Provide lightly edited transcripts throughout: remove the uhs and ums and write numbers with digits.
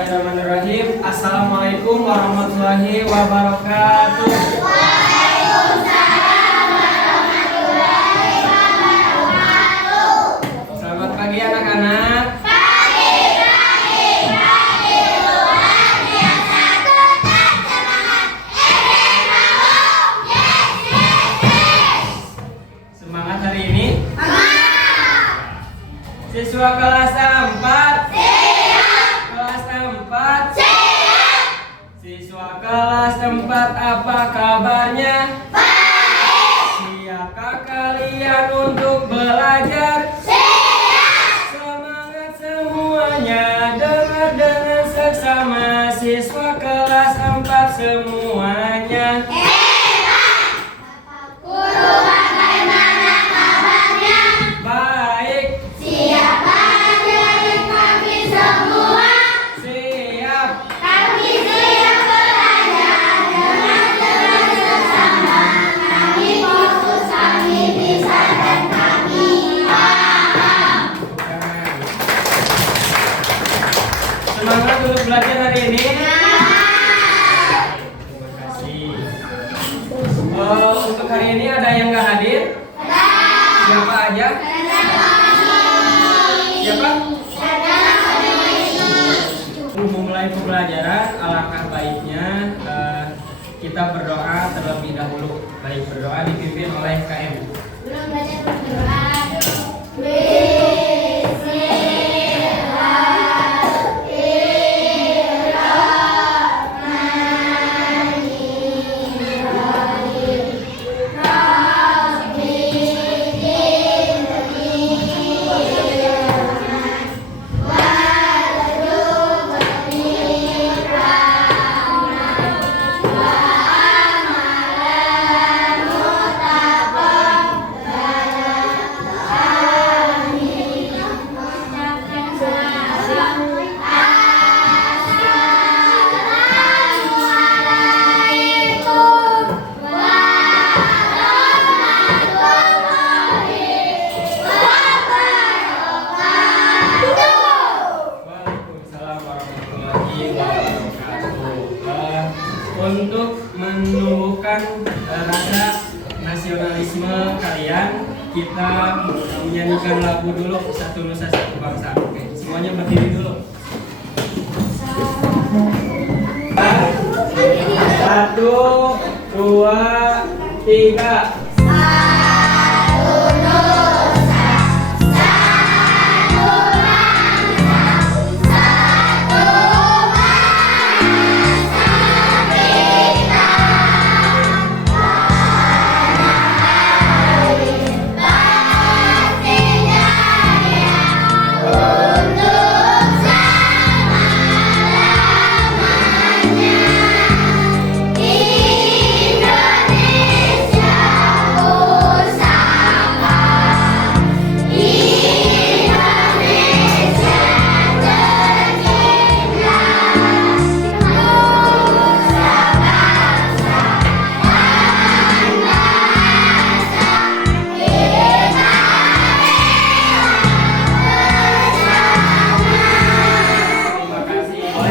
Bismillahirrahmanirrahim. Assalamualaikum warahmatullahi wabarakatuh. Selamat pagi anak-anak. Semangat hari ini. Siswa kelas 4. Kelas 4. Siswa kelas 4, apa kabarnya? Siapkah kalian untuk belajar? Semangat semuanya, dengar dengan seksama. Siswa kelas 4 semuanya. Semangat untuk belajar hari ini. Terima kasih. Untuk hari ini ada yang nggak hadir? Siapa aja? Siapa? Memulai pembelajaran, alangkah baiknya kita berdoa terlebih dahulu. Baik, berdoa dipimpin oleh KM. Belum belajar berdoa. Untuk menumbuhkan rasa nasionalisme kalian, kita menyanyikan lagu dulu, Satu Nusa Satu Bangsa. Oke, semuanya berdiri dulu. 1, 2, 3.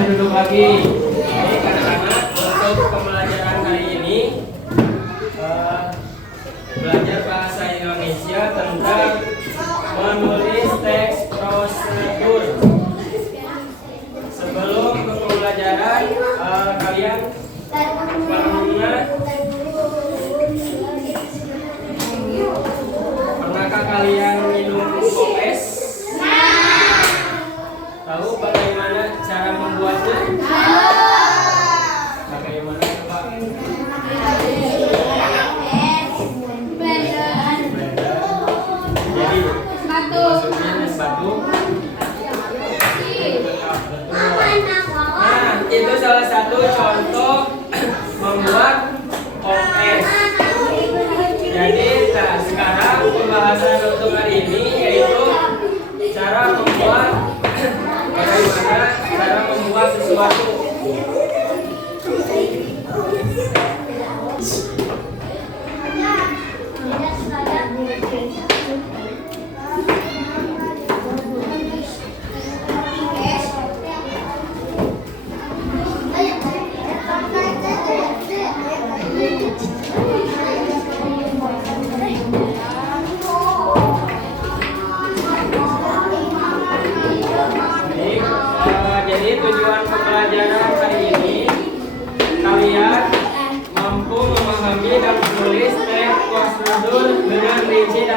Duduk lagi. Baik anak-anak, untuk pembelajaran hari ini belajar bahasa Indonesia tentang menulis teks prosedur. Sebelum ke pembelajaran, kalian pernahkah kalian minum OS? Tahu bagaimana cara membuatnya? Bagaimana coba? Blender. Jadi maksudnya es batu. Nah, itu salah satu contoh membuat OS. Jadi, sekarang pembahasan untuk hari ini yaitu cara membuat bagaimana cara membuat sesuatu.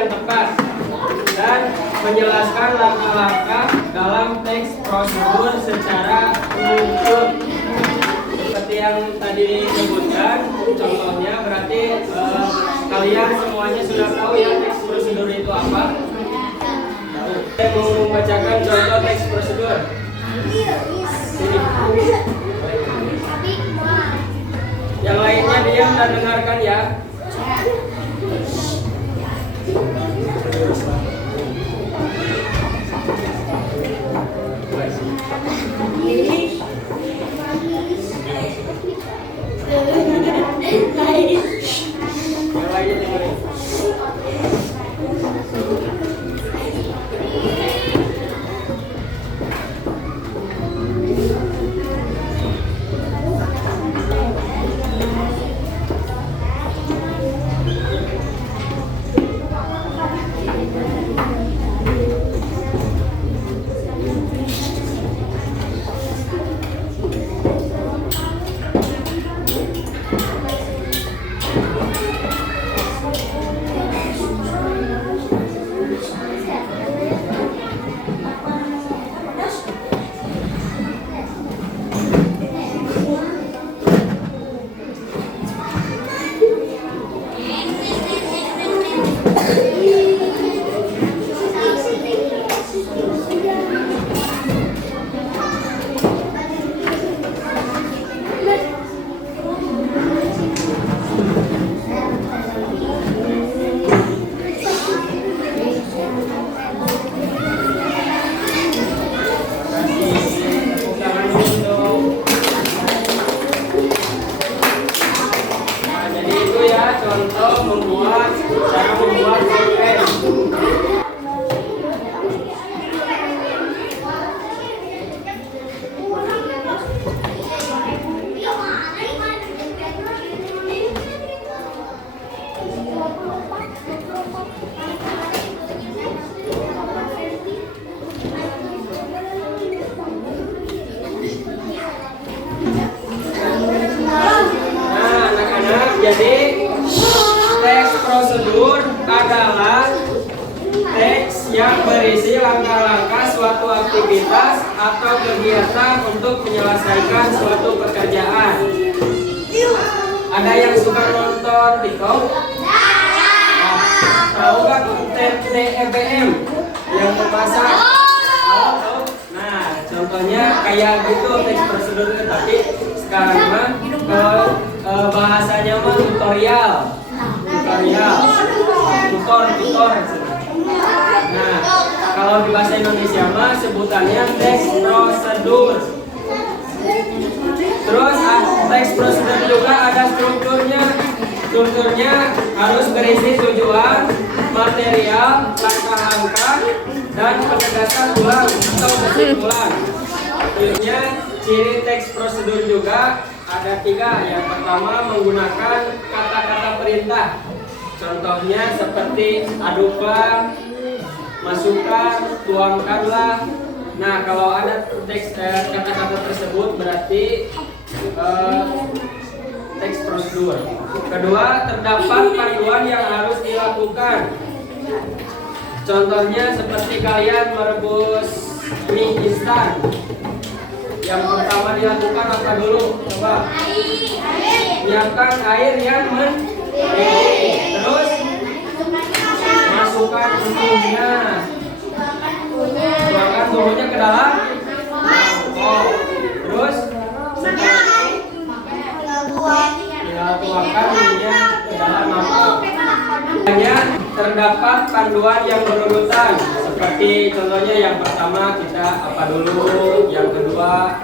yang tepat dan menjelaskan langkah-langkah dalam teks prosedur secara utuh. Seperti yang tadi disebutkan, contohnya berarti kalian semuanya sudah tahu ya teks prosedur itu apa? Saya mau membacakan contoh teks prosedur. Sini. Yang lainnya diam dan dengarkan ya. Yang lainnya dengerin. Contoh cara membuat pulpen. Nah, anak-anak, jadi teks prosedur adalah teks yang berisi langkah-langkah suatu aktivitas atau kegiatan untuk menyelesaikan suatu pekerjaan. Ada yang suka nonton TikTok? Nah, tahu nggak TEBM yang terpasang? Tahu? Nah, contohnya kayak gitu teks prosedur, tapi sekarang mah bahasanya mah tutorial. Tutor. Nah, kalau di bahasa Indonesia mah sebutannya teks prosedur. Terus teks prosedur juga ada strukturnya. Strukturnya harus berisi tujuan, material, langkah-langkah, dan penegasan ulang atau kesimpulan. Selanjutnya, ciri teks prosedur juga ada 3. Yang pertama, menggunakan kata-kata perintah. Contohnya seperti aduklah, masukkan, tuangkanlah. Nah, kalau ada teks kata-kata tersebut berarti teks prosedur. Kedua, terdapat panduan yang harus dilakukan. Contohnya seperti kalian merebus mie instan. Yang pertama dilakukan apa dulu? Coba. Siapkan air yang mendidih. Terus masukkan bumbunya. Tuangkan bumbunya ke dalam mangkok. Terus tuangkan minyak ke dalam mangkok. Hanya terdapat panduan yang berurutan. Seperti contohnya yang pertama kita apa dulu, yang kedua,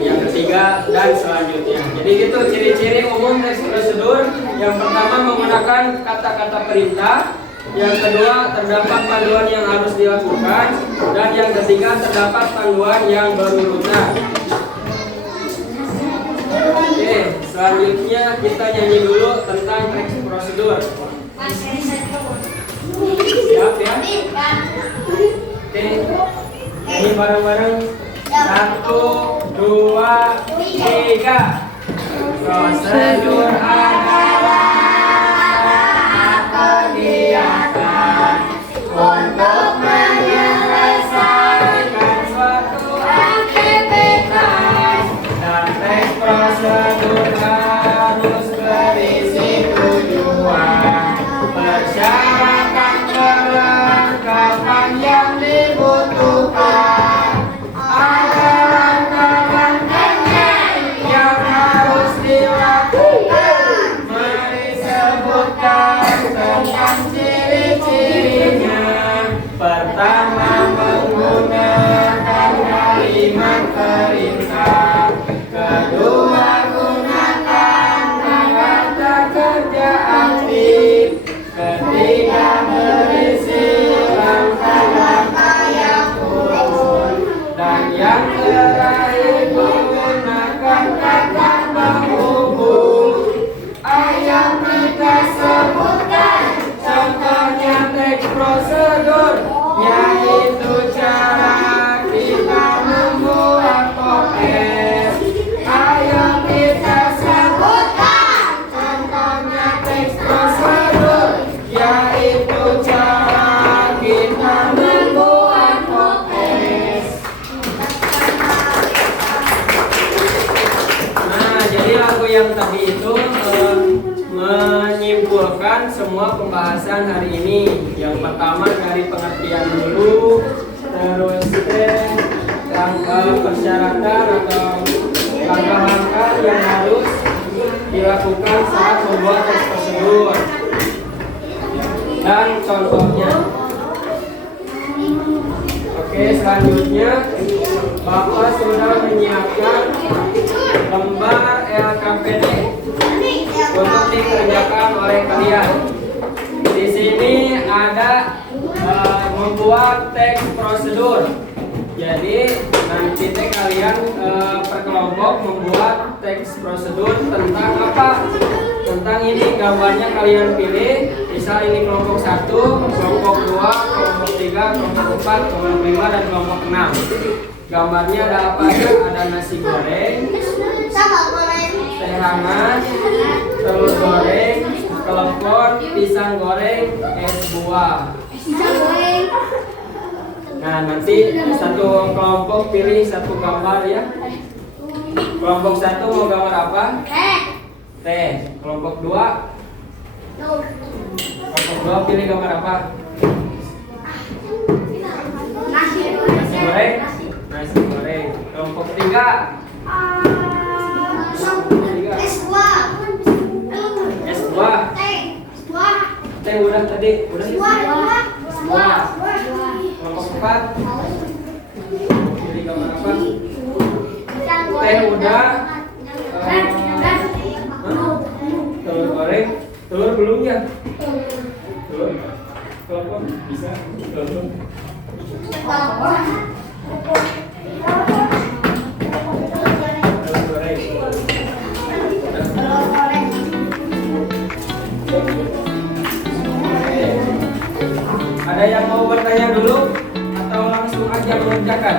yang ketiga, dan selanjutnya. Jadi gitu ciri-ciri umum teks prosedur. Yang pertama menggunakan kata-kata perintah. Yang kedua terdapat panduan yang harus dilakukan. Dan yang ketiga terdapat panduan yang berurutan. Oke, selanjutnya kita nyanyi dulu tentang teks prosedur. Siap ya? Oke, ini bareng-bareng. 1, 2, 3. Prosedur adalah kegiatan prosedur, yaitu cara kita membuat pop es. Ayo kita sebutkan contohnya teks prosedur, yaitu cara kita membuat pop es. Nah, jadi lagu yang tadi itu menyimpulkan semua pembahasan hari ini. Yang pertama dari pengertian dulu, terus persyaratan atau langkah-langkah yang harus dilakukan saat membuat teks prosedur dan contohnya. Oke, selanjutnya Bapak sudah menyiapkan lembar LKPD untuk dikerjakan oleh kalian. Di sini ada membuat teks prosedur. Jadi nanti kalian per kelompok membuat teks prosedur tentang apa? Tentang ini gambarnya kalian pilih. Misal ini kelompok 1, kelompok 2, kelompok 3, kelompok 4, kelompok 5 dan kelompok 6. Gambarnya ada apa aja? Ada nasi goreng, teh hangat, telur goreng, klepon, pisang goreng, es buah. Nah, nanti satu kelompok pilih satu gambar ya. Kelompok 1 mau gambar apa? Teh. Kelompok 2? Kelompok 2 pilih gambar apa? Nasi goreng? Nasi goreng. Kelompok 3? Es buah. Teh udah tadi, udah. Kelompok 4 pilih gambar apa? Teh udah. Telur goreng, telur belum ya? Telur. Kelompok bisa. Telur. Ada yang mau bertanya dulu atau langsung aja mengerjakan?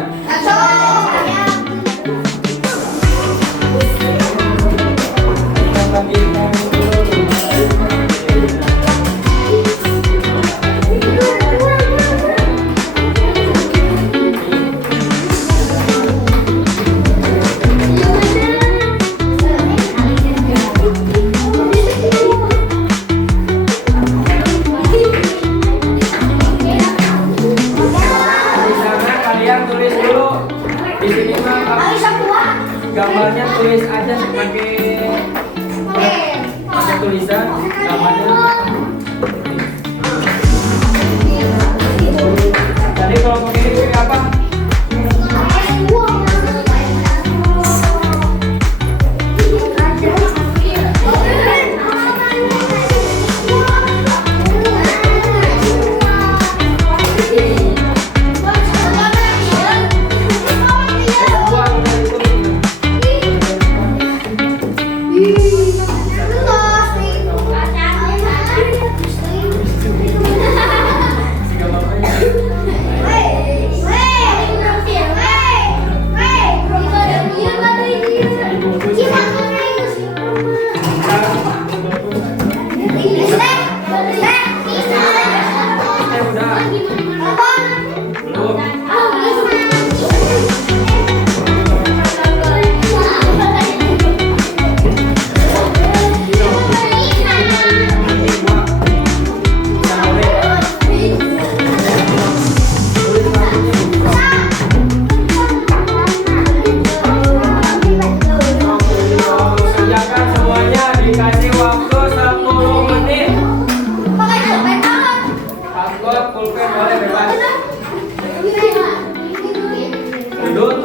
Gambarnya tulis aja pakai tulisan gambarnya. Tadi kelompok ini pilih apa?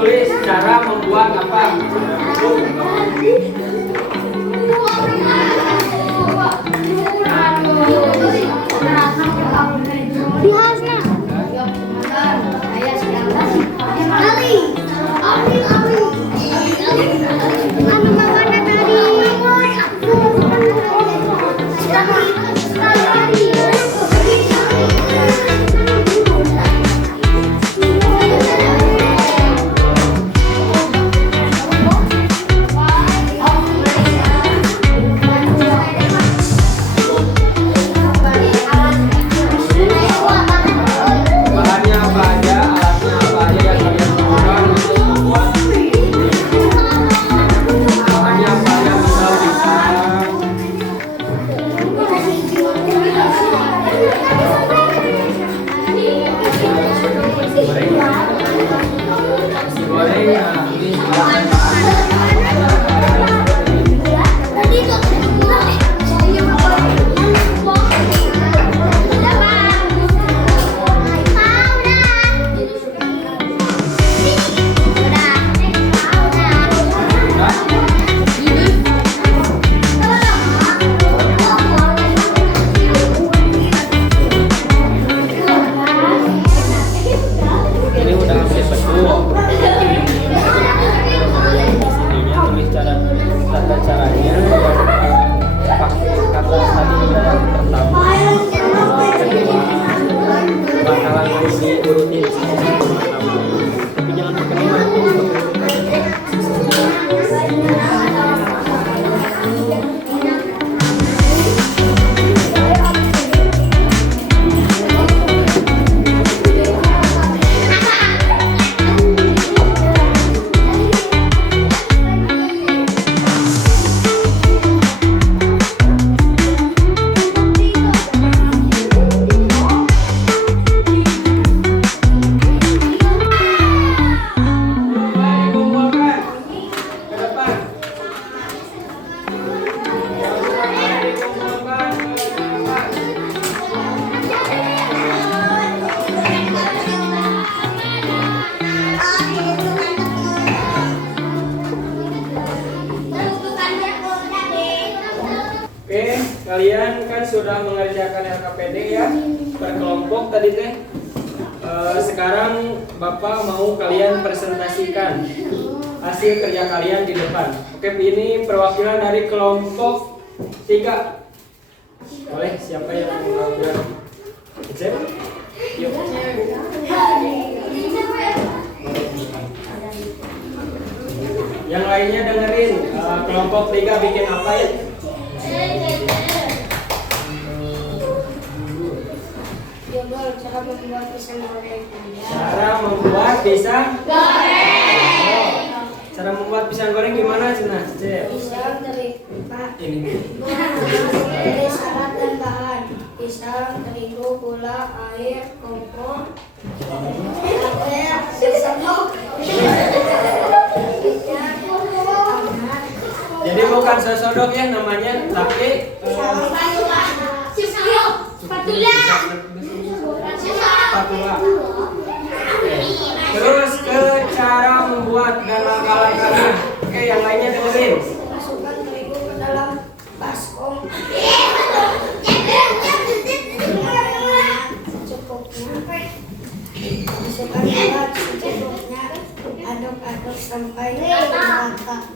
Tulis cara membuat apa? Ali. harus diurutin satu pertama. Tapi jangan berkenan. Oke, kalian kan sudah mengerjakan LKPD ya, berkelompok tadi teh. Sekarang Bapak mau kalian presentasikan hasil kerja kalian di depan. Oke, ini perwakilan dari kelompok 3. Boleh, siapa yang mewakilkan? Cek. Yuk. Yang lainnya dengerin, kelompok 3 bikin apa ya? Cara membuat pisang goreng. Cara membuat pisang goreng. Cara membuat pisang goreng gimana, Cina? Pisang terlipat. Ini. Dari syarat dan bahan: pisang, terigu, gula, air, kompor, air, sesama. Jadi bukan sesodok ya namanya, tapi spatula. Terus ke cara membuat dan langkah-langkahnya. Oke, yang lainnya dengerin. Masukkan terigu ke dalam baskom. Secukupnya. Masukkan gula secukupnya. Aduk-aduk sampai rata.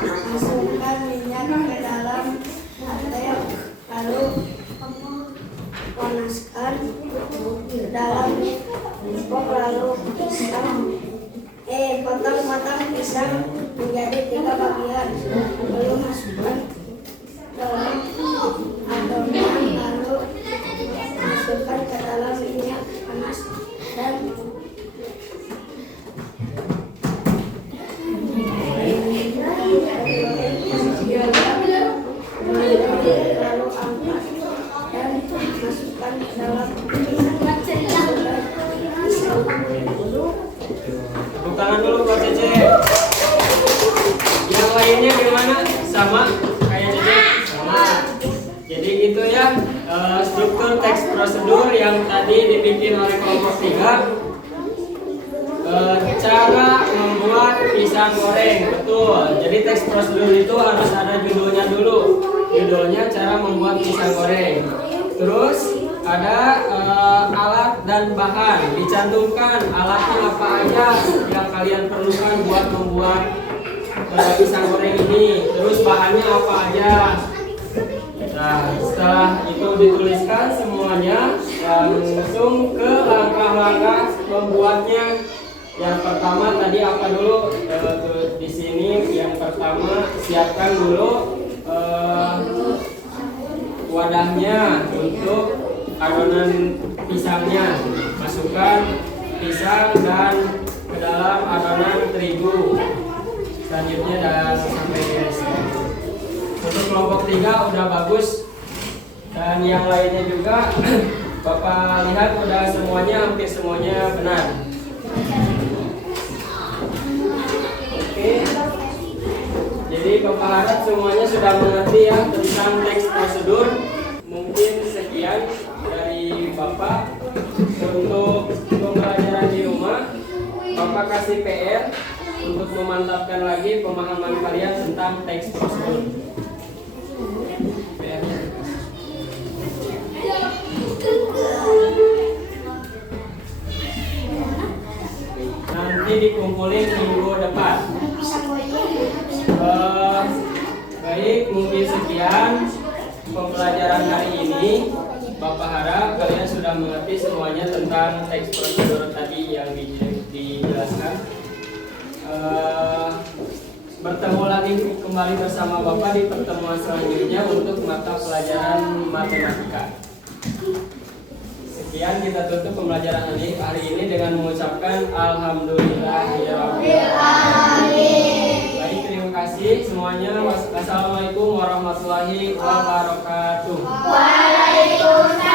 Masukkan minyak ke dalam air, lalu panaskan ke dalam mangkok, lalu potong-potong pisang menjadi 3 bagian, lalu masukkan dalam adonan, lalu masukkan ke dalam minyak panas dan lalu angkat dan masukkan ke dalam Tepuk tangan dulu buat Cece. Yang lainnya gimana? Sama kayak Cece? Sama. Jadi gitu ya, struktur teks prosedur yang tadi dibikin oleh kelompok 3. Cara membuat pisang goreng, betul. Jadi teks prosedur itu harus ada judulnya dulu. Judulnya cara membuat pisang goreng. Terus ada alat dan bahan, dicantumkan alatnya apa aja yang kalian perlukan buat membuat pisang goreng ini. Terus bahannya apa aja. Nah, setelah itu dituliskan semuanya, langsung ke langkah-langkah membuatnya. Yang pertama tadi apa dulu? Di sini yang pertama siapkan dulu wadahnya untuk adonan pisangnya. Masukkan pisang dan ke dalam adonan terigu. Selanjutnya dan sampai beres. Untuk kelompok 3 udah bagus. Dan yang lainnya juga Bapak lihat udah semuanya, hampir semuanya benar. Oke. Jadi Bapak harap semuanya sudah mengerti ya tentang teks prosedur. Mungkin sekian dari Bapak. Untuk pembelajaran di rumah, Bapak kasih PR untuk memantapkan lagi pemahaman kalian tentang teks prosedur. PR-nya. Nanti dikumpulin minggu depan. Baik, mungkin sekian pembelajaran hari ini. Bapak harap kalian sudah mengerti semuanya tentang teks prosedur tadi yang dijelaskan. Bertemu lagi kembali bersama Bapak di pertemuan selanjutnya untuk mata pelajaran matematika. Sekian, kita tutup pembelajaran hari ini dengan mengucapkan alhamdulillahirabbil alamin. Baik, terima kasih semuanya. Wassalamualaikum warahmatullahi wabarakatuh. Waalaikumsalam.